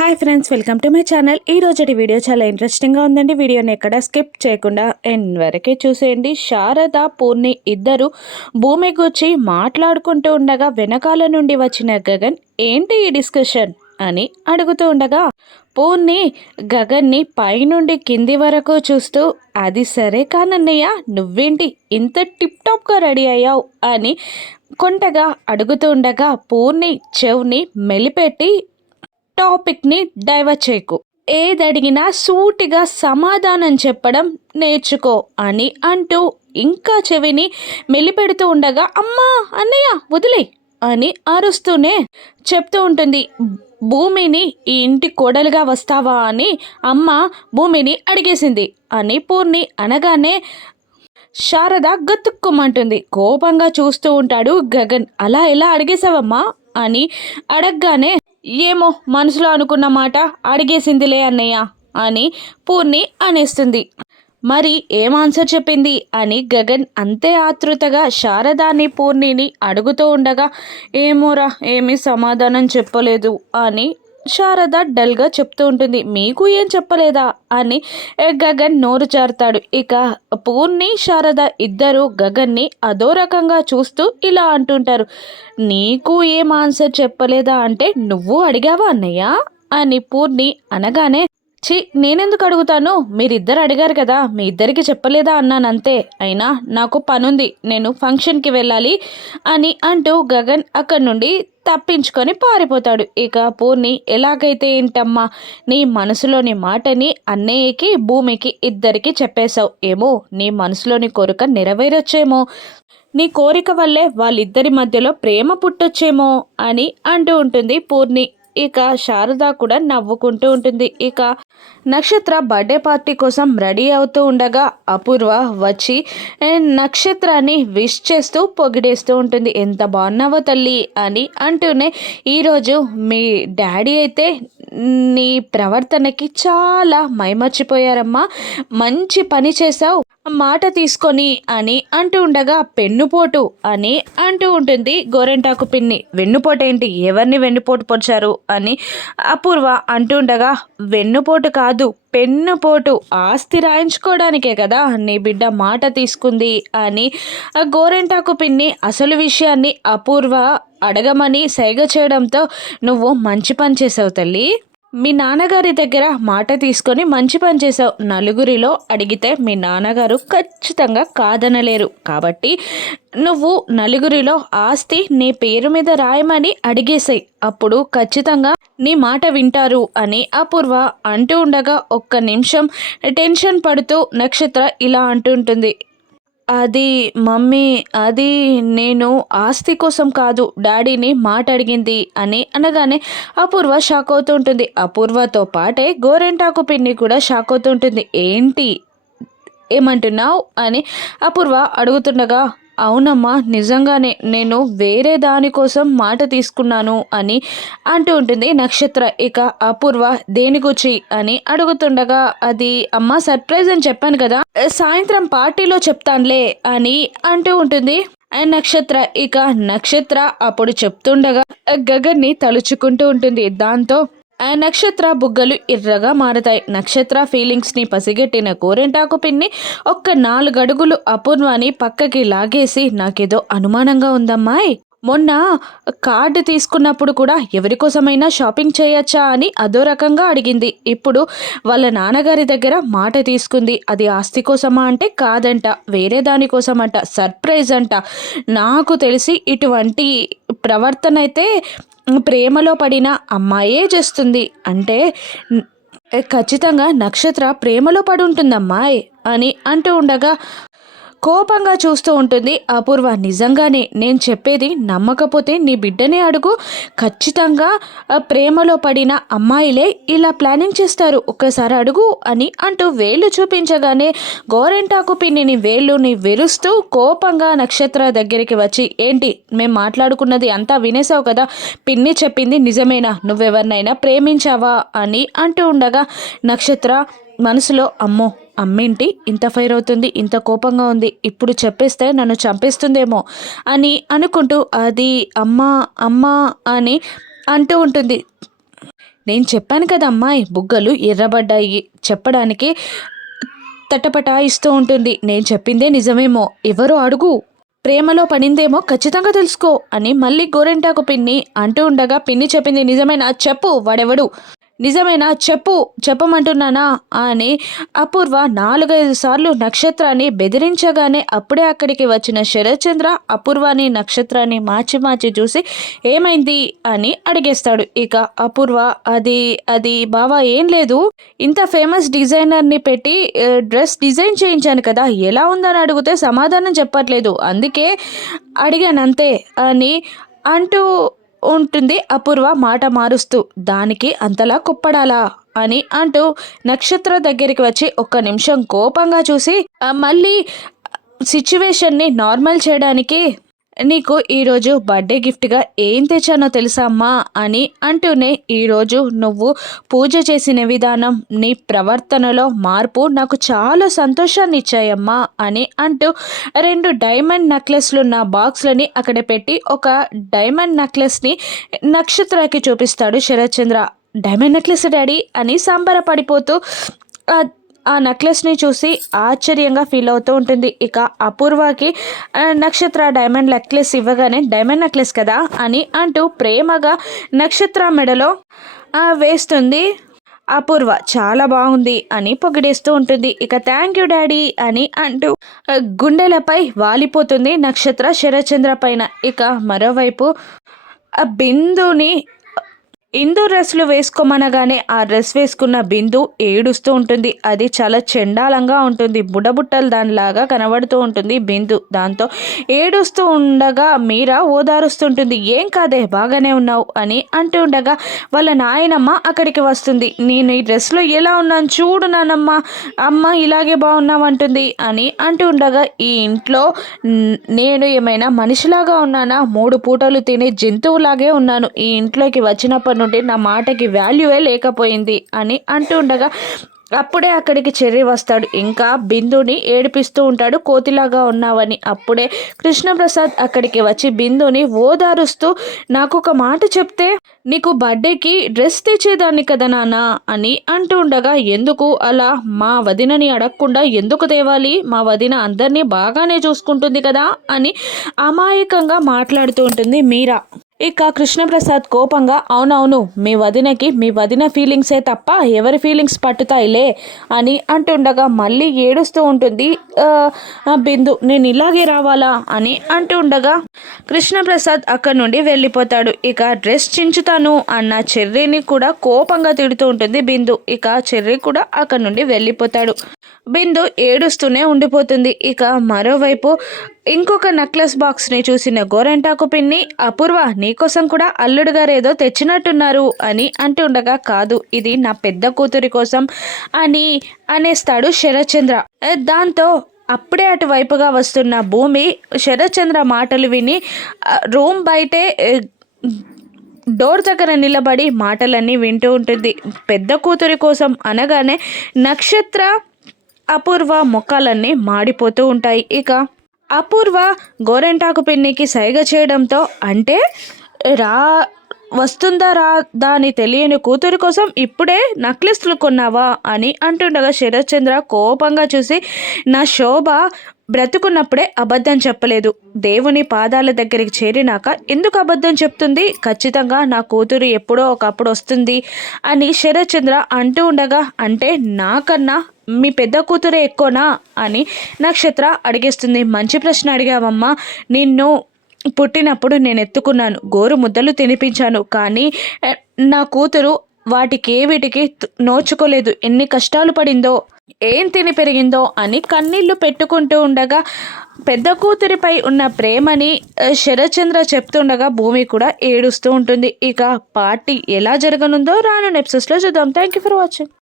Hi friends, welcome to my channel. ఈ రోజటి video చాలా ఇంట్రెస్టింగ్గా ఉందండి. వీడియోని ఎక్కడ స్కిప్ చేయకుండా ఎండ్ వరకే చూసేయండి. శారద, పూర్ణి ఇద్దరు భూమి గురించి మాట్లాడుకుంటూ ఉండగా వెనకాల నుండి వచ్చిన గగన్ ఏంటి ఈ డిస్కషన్ అని అడుగుతూ ఉండగా పూర్ణి గగన్ని పైనుండి కింది వరకు చూస్తూ అది సరే కానన్నయ్య, నువ్వేంటి ఇంత టిప్ టాప్గా రెడీ అయ్యావు అని కొంటగా అడుగుతూ ఉండగా పూర్ణి చెవుని మెలిపెట్టి టాపిక్ని డైవర్ట్ చేయకు, ఏదడిగినా సూటిగా సమాధానం చెప్పడం నేర్చుకో అని అంటూ ఇంకా చెవిని మెలిపెడుతూ ఉండగా అమ్మా అన్నయ్య వదిలే అని అరుస్తూనే చెప్తూ ఉంటుంది. భూమిని ఈ ఇంటి కోడలుగా వస్తావా అని అమ్మ భూమిని అడిగేసింది అని పూర్ణి అనగానే శారద గతుక్కుమంటుంది. కోపంగా చూస్తూ ఉంటాడు గగన్. అలా ఎలా అడిగేశావమ్మా అని అడగగానే ఏమో మనసులో అనుకున్న మాట అడిగేసిందిలే అన్నయ్య అని పూర్ణి అనేస్తుంది. మరి ఏం ఆన్సర్ చెప్పింది అని గగన్ అంతే ఆతృతగా శారదాని పూర్ణిని అడుగుతూ ఉండగా ఏమోరా ఏమీ సమాధానం చెప్పలేదు అని శారద డల్గా చెప్తూ ఉంటుంది. మీకు ఏం చెప్పలేదా అని గగన్ నోరు జారుతాడు. ఇక పూర్ణి శారద ఇద్దరు గగన్ని అదో రకంగా చూస్తూ ఇలా అంటుంటారు. నీకు ఏం ఆన్సర్ చెప్పలేదా అంటే నువ్వు అడిగావా అన్నయ్య అని పూర్ణి అనగానే నేనెందుకు అడుగుతాను, మీరిద్దరు అడిగారు కదా, మీ ఇద్దరికి చెప్పలేదా అన్నానంతే. అయినా నాకు పనుంది, నేను ఫంక్షన్కి వెళ్ళాలి అని అంటూ గగన్ అక్కడి నుండి తప్పించుకొని పారిపోతాడు. ఇక పూర్ణి ఎలాగైతే ఏంటమ్మా, నీ మనసులోని మాటని అన్నయ్యకి భూమికి ఇద్దరికి చెప్పేశావు. ఏమో నీ మనసులోని కోరిక నెరవేరొచ్చేమో, నీ కోరిక వల్లే వాళ్ళిద్దరి మధ్యలో ప్రేమ పుట్టొచ్చేమో అని అంటూ ఉంటుంది పూర్ణి. ఇక శారద కూడా నవ్వుకుంటూ ఉంటుంది. ఇక నక్షత్ర బర్త్డే పార్టీ కోసం రెడీ అవుతూ ఉండగా అపూర్వ వచ్చి నక్షత్రాన్ని విష్ చేస్తూ పొగిడేస్తూ ఉంటుంది. ఎంత బాగున్నావో తల్లి అని అంటూనే ఈరోజు మీ డాడీ అయితే నీ ప్రవర్తనకి చాలా మైమర్చిపోయారమ్మా, మంచి పని చేశావు, మాట తీసుకొని అని అంటూ ఉండగా పెన్నుపోటు అని అంటూ ఉంటుంది గోరెంటాకు పిన్ని. వెన్నుపోటేంటి, ఎవరిని వెన్నుపోటు పొడిచారు అని అపూర్వ అంటూ ఉండగా వెన్నుపోటు కాదు పెన్నుపోటు, ఆస్తి రాయించుకోవడానికే కదా నీ బిడ్డ మాట తీసుకుంది అని గోరెంటాకు పిన్ని అసలు విషయాన్ని అపూర్వ అడగమని సైగ చేయడంతో నువ్వు మంచి పని చేసావు తల్లి, మీ నాన్నగారి దగ్గర మాట తీసుకొని మంచి పని చేసావు. నలుగురిలో అడిగితే మీ నాన్నగారు ఖచ్చితంగా కాదనలేరు, కాబట్టి నువ్వు నలుగురిలో ఆస్తి నీ పేరు మీద రాయమని అడిగేసాయి, అప్పుడు ఖచ్చితంగా నీ మాట వింటారు అని అపూర్వ అంటూ ఉండగా ఒక్క నిమిషం టెన్షన్ పడుతూ నక్షత్ర ఇలా అంటుంటుంది. అది మమ్మీ, అది నేను ఆస్తి కోసం కాదు డాడీని మాట అడిగింది అని అనగానే అపూర్వ షాక్ అవుతూ ఉంటుంది. అపూర్వతో పాటే గోరెంటాకు పిన్ని కూడా షాక్ అవుతూ ఉంటుంది. ఏంటి ఏమంటున్నావు అని అపూర్వ అడుగుతుండగా అవునమ్మా నిజంగానే నేను వేరే దానికోసం మాట తీసుకున్నాను అని అంటూ ఉంటుంది నక్షత్ర. ఇక అపూర్వ దేనికొచ్చి అని అడుగుతుండగా అది అమ్మ సర్ప్రైజ్ అని చెప్పాను కదా, సాయంత్రం పార్టీలో చెప్తానులే అని అంటూ ఉంటుంది నక్షత్ర. ఇక నక్షత్ర అప్పుడు చెప్తుండగా గగన్ని తలుచుకుంటూ ఉంటుంది. దాంతో నక్షత్ర బుగ్గలు ఎర్రగా మారతాయి. నక్షత్ర ఫీలింగ్స్ని పసిగట్టిన గోరెంటాకు పిన్ని ఒక్క 4 అడుగులు అపూర్వాని పక్కకి లాగేసి నాకేదో అనుమానంగా ఉందమ్మాయి, మొన్న కార్డు తీసుకున్నప్పుడు కూడా ఎవరికోసమైనా షాపింగ్ చేయొచ్చా అని అదో రకంగా అడిగింది, ఇప్పుడు వాళ్ళ నాన్నగారి దగ్గర మాట తీసుకుంది, అది ఆస్తి కోసమా అంటే కాదంట, వేరే దానికోసమంట, సర్ప్రైజ్ అంట. నాకు తెలిసి ఇటువంటి ప్రవర్తన అయితే ప్రేమలో పడిన అమ్మాయే చేస్తుంది, అంటే ఖచ్చితంగా నక్షత్ర ప్రేమలో పడి ఉంటుందమ్మాయి అని అంటూ ఉండగా కోపంగా చూస్తూ ఉంటుంది అపూర్వ. నిజంగానే నేను చెప్పేది నమ్మకపోతే నీ బిడ్డనే అడుగు, ఖచ్చితంగా ప్రేమలో పడిన అమ్మాయిలే ఇలా ప్లానింగ్ చేస్తారు, ఒక్కసారి అడుగు అని అంటూ వేళ్ళు చూపించగానే గోరెంటాకు పిన్నిని వేళ్ళుని విరుస్తూ కోపంగా నక్షత్ర దగ్గరికి వచ్చి ఏంటి మేము మాట్లాడుకున్నది అంతా వినేసావు కదా, పిన్ని చెప్పింది నిజమేనా, నువ్వెవరినైనా ప్రేమించావా అని అంటూ ఉండగా నక్షత్ర మనసులో అమ్మో అమ్మేంటి ఇంత ఫైర్ అవుతుంది, ఇంత కోపంగా ఉంది, ఇప్పుడు చెప్పేస్తే నన్ను చంపేస్తుందేమో అని అనుకుంటూ అది అమ్మా అమ్మా అని అంటూ ఉంటుంది. నేను చెప్పాను కదా అమ్మాయి, బుగ్గలు ఎర్రబడ్డాయి చెప్పడానికి తటపటాయిస్తూ ఉంటుంది. నేను చెప్పిందే నిజమేమో, ఎవరో అడుగు, ప్రేమలో పడిందేమో ఖచ్చితంగా తెలుసుకో అని మళ్ళీ గోరెంటాకు పిన్ని అంటూ ఉండగా, పిన్ని చెప్పింది నిజమేనా చెప్పు, వాడెవడు, నిజమేనా చెప్పు, చెప్పమంటున్నానా అని అపూర్వ 4-5 సార్లు నక్షత్రాన్ని బెదిరించగానే అప్పుడే అక్కడికి వచ్చిన శరత్చంద్ర అపూర్వాని నక్షత్రాన్ని మార్చి మార్చి చూసి ఏమైంది అని అడిగేస్తాడు. ఇక అపూర్వ అది అది బావా ఏం లేదు, ఇంత ఫేమస్ డిజైనర్ని పెట్టి డ్రెస్ డిజైన్ చేయించాను కదా, ఎలా ఉందని అడిగితే సమాధానం చెప్పట్లేదు, అందుకే అడిగానంతే అని అంటూ ఉంటుంది అపూర్వ మాట మారుస్తూ. దానికి అంతలా కుప్పడాలా అని అంటూ నక్షత్ర దగ్గరికి వచ్చి ఒక్క నిమిషం కోపంగా చూసి మళ్ళీ సిచ్యువేషన్ని నార్మల్ చేయడానికి, నీకు ఈరోజు బర్త్డే గిఫ్ట్గా ఏం తెచ్చానో తెలుసా అమ్మా అని అంటూనే, ఈరోజు నువ్వు పూజ చేసిన విధానం, నీ ప్రవర్తనలో మార్పు నాకు చాలా సంతోషాన్ని ఇచ్చాయమ్మా అని అంటూ 2 డైమండ్ నెక్లెస్లు ఉన్న బాక్స్లని అక్కడ పెట్టి ఒక డైమండ్ నెక్లెస్ని నక్షత్రాకి చూపిస్తాడు శరత్చంద్ర. డైమండ్ నెక్లెస్ డాడీ అని సంబరపడిపోతూ ఆ నెక్లెస్ని చూసి ఆశ్చర్యంగా ఫీల్ అవుతూ ఉంటుంది. ఇక అపూర్వకి నక్షత్ర డైమండ్ నెక్లెస్ ఇవ్వగానే, డైమండ్ నెక్లెస్ కదా అని అంటూ ప్రేమగా నక్షత్ర మెడలో వేస్తుంది అపూర్వ. చాలా బాగుంది అని పొగిడేస్తూ ఉంటుంది. ఇక థ్యాంక్ యూ డాడీ అని అంటూ గుండెలపై వాలిపోతుంది నక్షత్ర శరత్చంద్ర పైన. ఇక మరోవైపు బిందుని ఇందు డ్రెస్లు వేసుకోమనగానే ఆ డ్రెస్ వేసుకున్న బిందు ఏడుస్తూ ఉంటుంది. అది చాలా చెండాలంగా ఉంటుంది, బుడబుట్టలు దానిలాగా కనబడుతూ ఉంటుంది బిందు. దాంతో ఏడుస్తూ ఉండగా మీరా ఓదారుస్తుంటుంది. ఏం కాదే బాగానే ఉన్నావు అని అంటూ ఉండగా వాళ్ళ నాయనమ్మ అక్కడికి వస్తుంది. నేను ఈ డ్రెస్లో ఎలా ఉన్నాను చూడు నానమ్మ, అమ్మ ఇలాగే బాగున్నామంటుంది అని అంటూ ఉండగా, ఈ ఇంట్లో నేను ఏమైనా మనిషిలాగా ఉన్నానా, 3 పూటలు తినే జంతువులాగే ఉన్నాను, ఈ ఇంట్లోకి వచ్చినప్పటి నుండి నా మాటకి వాల్యూవే లేకపోయింది అని అంటూ ఉండగా అప్పుడే అక్కడికి చెర్రి వస్తాడు. ఇంకా బిందుని ఏడిపిస్తూ ఉంటాడు, కోతిలాగా ఉన్నావని. అప్పుడే కృష్ణప్రసాద్ అక్కడికి వచ్చి బిందుని ఓదారుస్తూ, నాకు ఒక మాట చెప్తే నీకు బర్త్డేకి డ్రెస్ తెచ్చేదాన్ని కదా నాన్న అని అంటూ ఉండగా, ఎందుకు అలా, మా వదినని అడగకుండా ఎందుకు తేవాలి, మా వదిన అందరినీ బాగానే చూసుకుంటుంది కదా అని అమాయకంగా మాట్లాడుతూ ఉంటుంది మీరా. ఇక కృష్ణప్రసాద్ కోపంగా, అవునవును మీ వదినకి మీ వదిన ఫీలింగ్సే తప్ప ఎవరి ఫీలింగ్స్ పట్టుతాయిలే అని అంటుండగా మళ్ళీ ఏడుస్తూ ఉంటుంది బిందు. నేను ఇలాగే రావాలా అని అంటూ ఉండగా కృష్ణప్రసాద్ అక్కడి నుండి వెళ్ళిపోతాడు. ఇక డ్రెస్ చించుతాను అన్న చెర్రీని కూడా కోపంగా తిడుతూ ఉంటుంది బిందు. ఇక చెర్రీ కూడా అక్కడి నుండి వెళ్ళిపోతాడు. బిందు ఏడుస్తూనే ఉండిపోతుంది. ఇక మరోవైపు ఇంకొక నెక్లెస్ బాక్స్ని చూసిన గోరెంటాకు పిన్ని, అపూర్వ నీకోసం కూడా అల్లుడు గారు ఏదో తెచ్చినట్టున్నారు అని అంటూ ఉండగా, కాదు ఇది నా పెద్ద కూతురి కోసం అని అనేస్తాడు శరత్చంద్ర. దాంతో అప్పుడే అటువైపుగా వస్తున్న భూమి శరత్చంద్ర మాటలు విని రూమ్ బయటే డోర్ దగ్గర నిలబడి మాటలన్నీ వింటూ ఉంటుంది. పెద్ద కూతురి కోసం అనగానే నక్షత్ర అపూర్వ ముఖాలన్నీ మాడిపోతూ ఉంటాయి. ఇక అపూర్వ గోరెంటాకు పిన్నికి సైగ చేయడంతో, అంటే వస్తుందా రాదా అని తెలియని కూతురి కోసం ఇప్పుడే నెక్లెస్లు కొన్నావా అని అంటుండగా శరత్చంద్ర కోపంగా చూసి, నా శోభ బ్రతుకున్నప్పుడే అబద్ధం చెప్పలేదు, దేవుని పాదాల దగ్గరికి చేరినాక ఎందుకు అబద్ధం చెప్తుంది, ఖచ్చితంగా నా కూతురు ఎప్పుడో ఒకప్పుడు వస్తుంది అని శరత్చంద్ర అంటూ ఉండగా, అంటే నాకన్నా మీ పెద్ద కూతురే ఎక్కువనా అని నక్షత్ర అడిగేస్తుంది. మంచి ప్రశ్న అడిగావమ్మా, నిన్ను పుట్టినప్పుడు నేను ఎత్తుకున్నాను, గోరు ముద్దలు తినిపించాను, కానీ నా కూతురు వీటికి నోచుకోలేదు, ఎన్ని కష్టాలు పడిందో, ఏం తిని పెరిగిందో అని కన్నీళ్లు పెట్టుకుంటూ ఉండగా పెద్ద కూతురిపై ఉన్న ప్రేమని శరత్చంద్ర చెప్తుండగా భూమి కూడా ఏడుస్తూ ఉంటుంది. ఇక పార్టీ ఎలా జరగనుందో రాను ఎపిసోడ్స్లో చూద్దాం. Thank you for watching.